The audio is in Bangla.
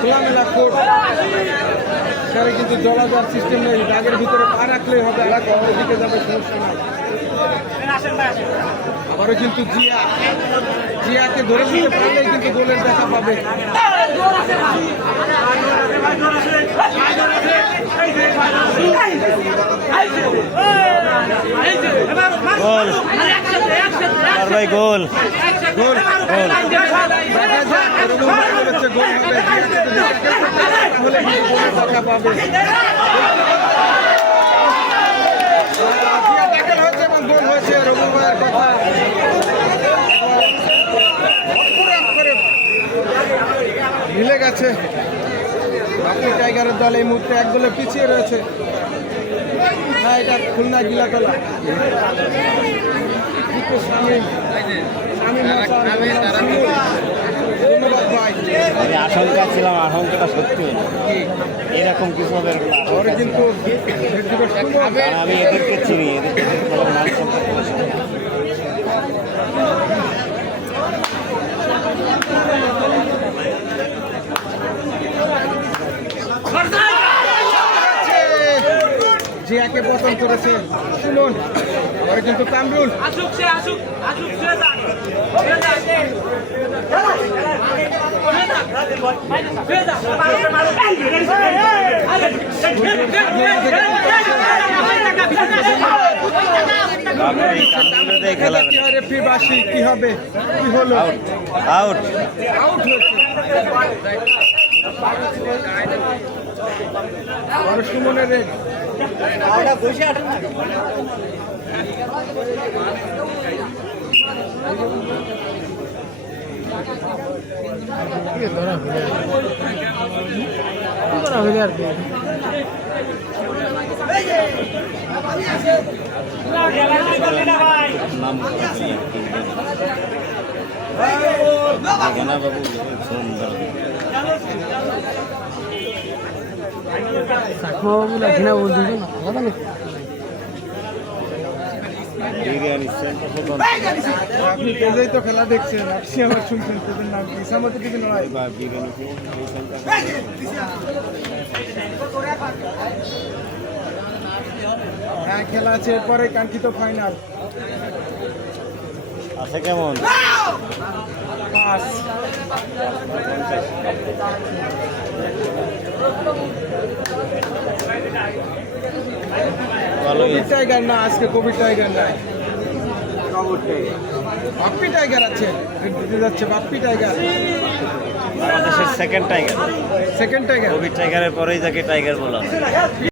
খোলামেলা কোর্ট। সেখানে কিন্তু জলা যাওয়ার সিস্টেম নেই দাগের ভিতরে পা রাখলেই হবে এরা কখনো দিকে যাবে সমস্যা আবারও কিন্তু জিয়া। জিয়াকে ধরে নিতে পারলেই কিন্তু গোলের দেখা পাবে। গোল। আর ভাই গোল। গোল গোল। মিলে গেছে। বাকি টাইগারের দল এই মুহূর্তে এক গোলে পিছিয়ে রয়েছে। না এটা খুলনা গিলাতলা। আমি আশঙ্কা ছিলাম আশঙ্কাটা সত্যি। হলো এরকম কিছু হবে আমি এদেরকে চিনি এদেরকে নাম সম্পর্কে চিনি। জিয়াকে পছন্দ করেছে শুনুন। পরে কিন্তু কামরুল। আসুক সে আসুক আসুক কি বাসি কি হবে? কি হলো? আউট আউট আউট হয়েছে বড় সুমনের রেড নাম বাবু সুন্দর বিরিয়ানি সেন্টার থেকে আপনি পেজেই তো খেলা দেখছেন আপনি আমার শুনছেন তোদের নাম ইসামতি টিভি নয় হ্যাঁ খেলা আছে এরপরে কাঙ্ক্ষিত ফাইনাল আছে কেমন? পাস ভালোই। টাইগার না আজকে কবি টাইগার নাই। বাপ্পি টাইগার আছে। যাচ্ছে বাপ্পি টাইগার বাংলাদেশের second tiger second tiger Covid টাইগারের পরেই যাকে টাইগার বলা হয়।